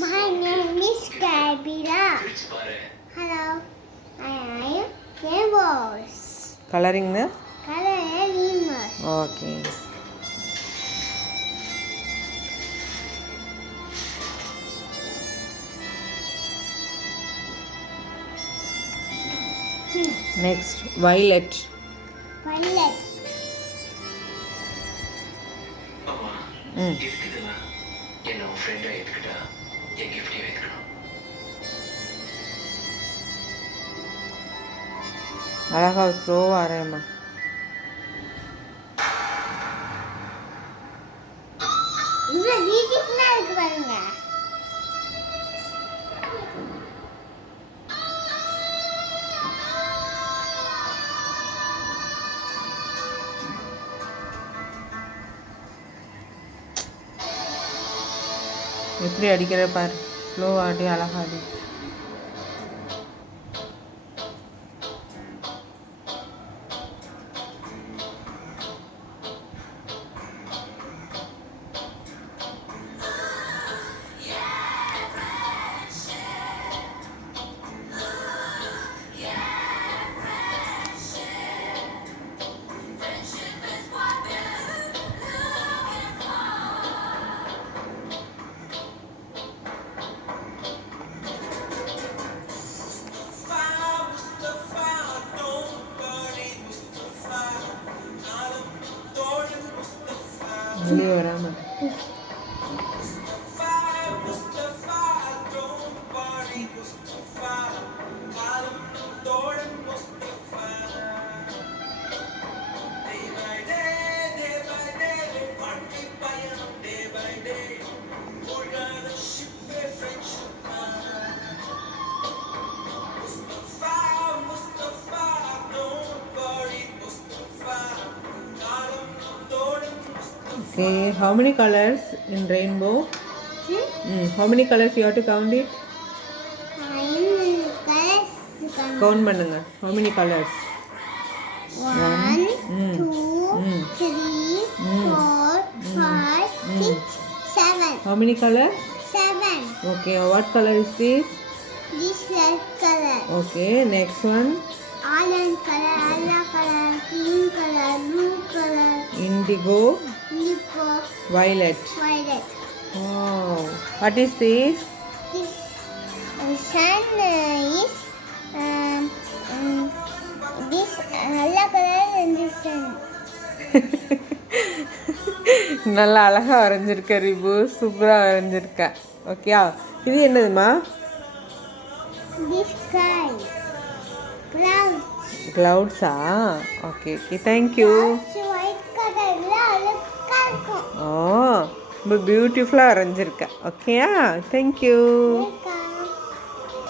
My name is Gabila. Hello. I am rainbows. Coloring the? Color animals. Okay. Next, violet. Violet. இருக்குதுல என்ன உன் ஃப்ரெண்டா ஏத்துக்கிட்டா என் கிஃப்டையும் ஏத்துக்கணும். அழகா ஸ்லோவாக வரேம்மா. இது பியூட்டிஃபுல்லா இருக்கு பாருங்க. எப்படி அடிக்கிற பாரு, ஸ்லோவாக அடி, அழகா அடி. வெளியே வராமல். Okay, how many colors in rainbow? How many colors you have to count it? Count பண்ணுங்க. How many colors? 1, 2, 3, 4, 5, 6, 7. How many colors? 7. Okay, what color is this? This red color. Okay, next one. Orange color, yellow color, green color, blue color, Indigo, indigo, violet. violet. Oh, what is this? This sun is this yellow color and this sun. நல்லா அழகாக வரைஞ்சிருக்க ரிபு, சூப்பராக வரைஞ்சிருக்க. ஓகேயா, இது என்னதுமா? This sky, clouds. க்ளவுட்ஸா? Okay okay, thank you. White color அழகா இருக்கும். ஓ, ரொம்ப பியூட்டிஃபுல்லாக வரைஞ்சிருக்க. ஓகேயா, தேங்க்யூ. Welcome.